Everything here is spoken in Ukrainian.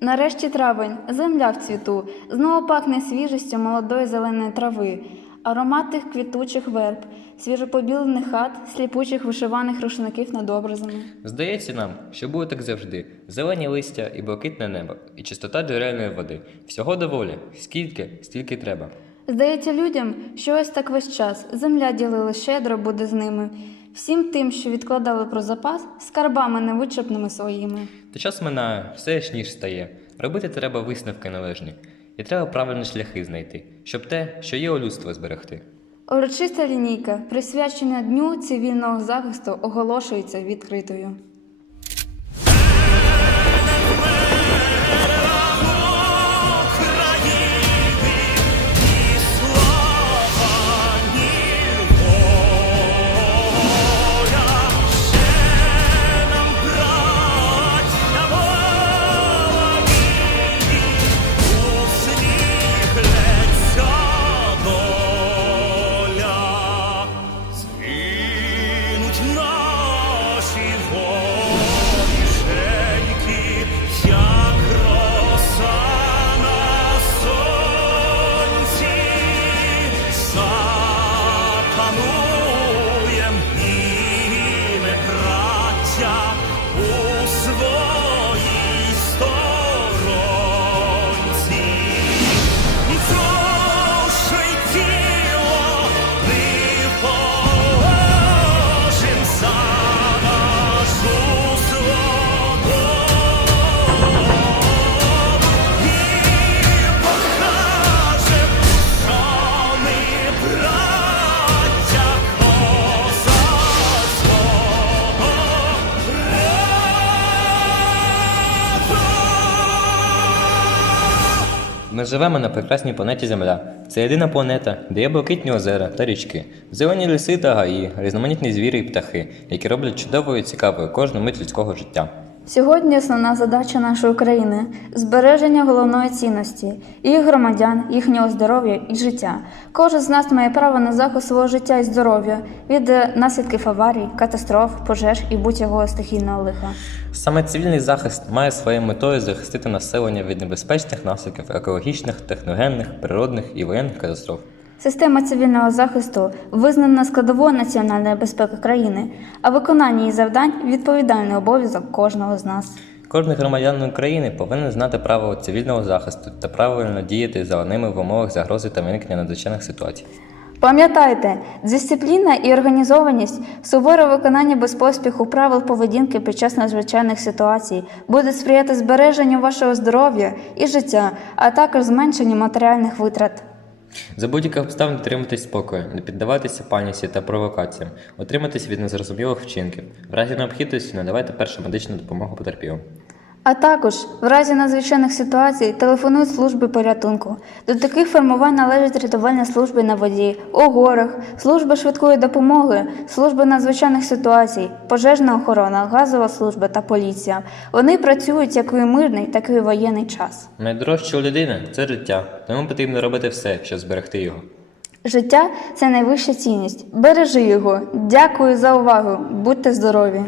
Нарешті травень, земля в цвіту, знову пахне свіжістю молодої зеленої трави, аромат тих квітучих верб, свіжопобілених хат, сліпучих вишиваних рушників над образами. Здається нам, що буде так завжди: зелені листя і блакитне небо, і чистота джерельної води. Всього доволі, скільки, стільки треба. Здається людям, що ось так весь час земля ділила щедро буде з ними, всім тим, що відкладали про запас, скарбами невичерпними своїми. Та час минає, все ж ніж стає. Робити треба висновки належні, і треба правильні шляхи знайти, щоб те, що є у людства, зберегти. Урочиста лінійка, присвячена Дню цивільного захисту, оголошується відкритою. Ми живемо на прекрасній планеті Земля. Це єдина планета, де є блакитні озера та річки, зелені ліси та гаї, різноманітні звірі і птахи, які роблять чудовою і цікавою кожну мить людського життя. Сьогодні основна задача нашої країни збереження головної цінності їх громадян, їхнього здоров'я і життя. Кожен з нас має право на захист свого життя і здоров'я від е, наслідків аварій, катастроф, пожеж і будь-якого стихійного лиха. Саме цивільний захист має своєю метою захистити населення від небезпечних наслідків екологічних, техногенних, природних і воєнних катастроф. Система цивільного захисту визнана складовою національної безпеки країни, а виконання її завдань відповідальний обов'язок кожного з нас. Кожен громадянин України повинен знати правила цивільного захисту та правильно діяти за ними в умовах загрози та виникнення надзвичайних ситуацій. Пам'ятайте, дисципліна і організованість, суворе виконання без поспіху правил поведінки під час надзвичайних ситуацій буде сприяти збереженню вашого здоров'я і життя, а також зменшенню матеріальних витрат. За будь-яких обставин дотримуйтесь спокою, не піддавайтеся паніці та провокаціям, утриматись від незрозумілих вчинків. В разі необхідності надавайте першу медичну допомогу потерпілим. А також в разі надзвичайних ситуацій телефонують служби порятунку. До таких формувань належать рятувальні служби на воді, у горах, служба швидкої допомоги, служба надзвичайних ситуацій, пожежна охорона, газова служба та поліція. Вони працюють як у мирний, так і у воєнний час. Найдорожче у людини це життя, тому потрібно робити все, щоб зберегти його. Життя це найвища цінність. Бережи його. Дякую за увагу. Будьте здорові!